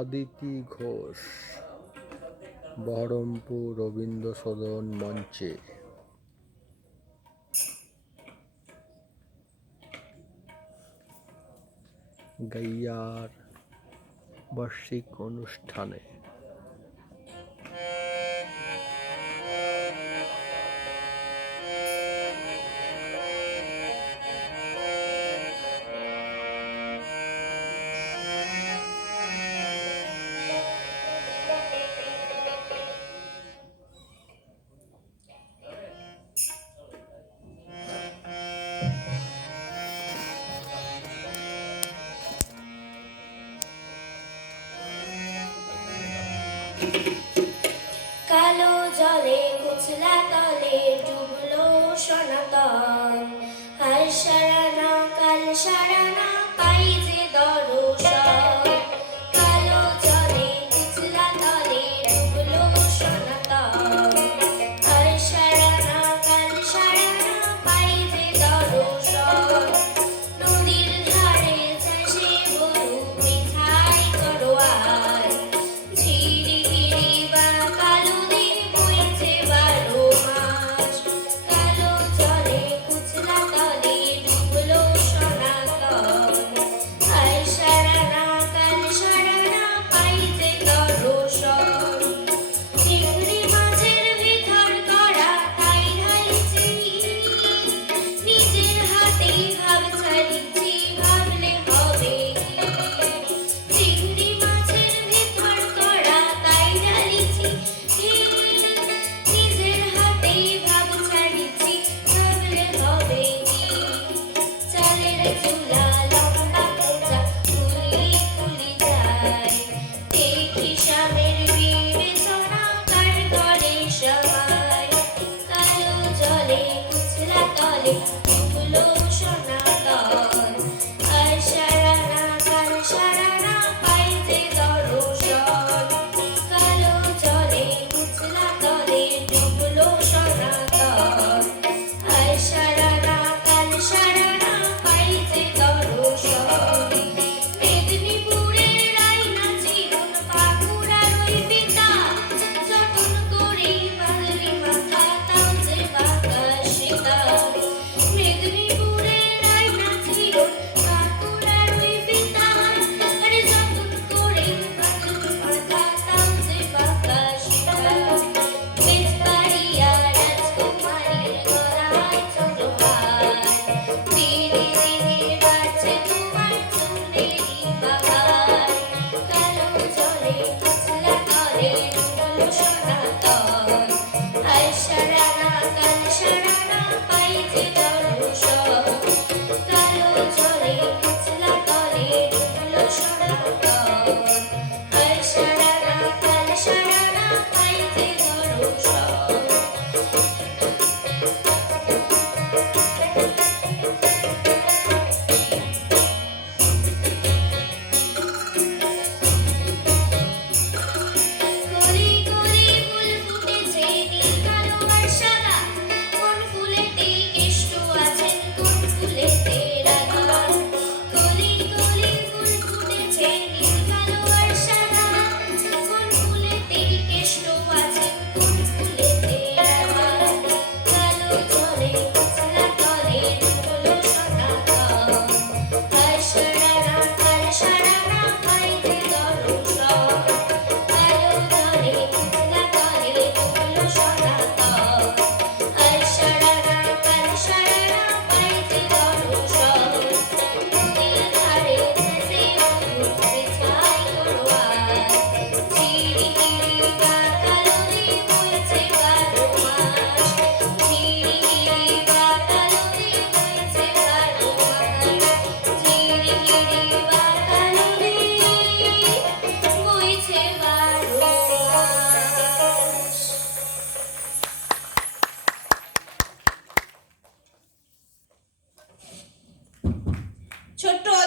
অদিতি ঘোষ। বহরমপুর রবীন্দ্র সদন মঞ্চে। গাইয়ার বার্ষিক অনুষ্ঠানে। কালো জলে কুচলা তলে ডুবলো সনাতন। হাল সারানা কাল সারানা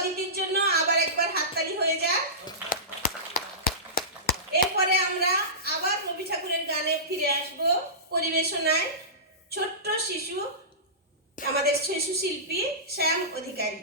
অদিতির জন্য আবার একবার হাততালি হয়ে যাক। এরপরে আমরা আবার রবি ঠাকুরের গানে ফিরে আসব পরিবেশনায়। ছোট্ট শিশু, আমাদের শিশু শিল্পী, শ্যাম অধিকারী।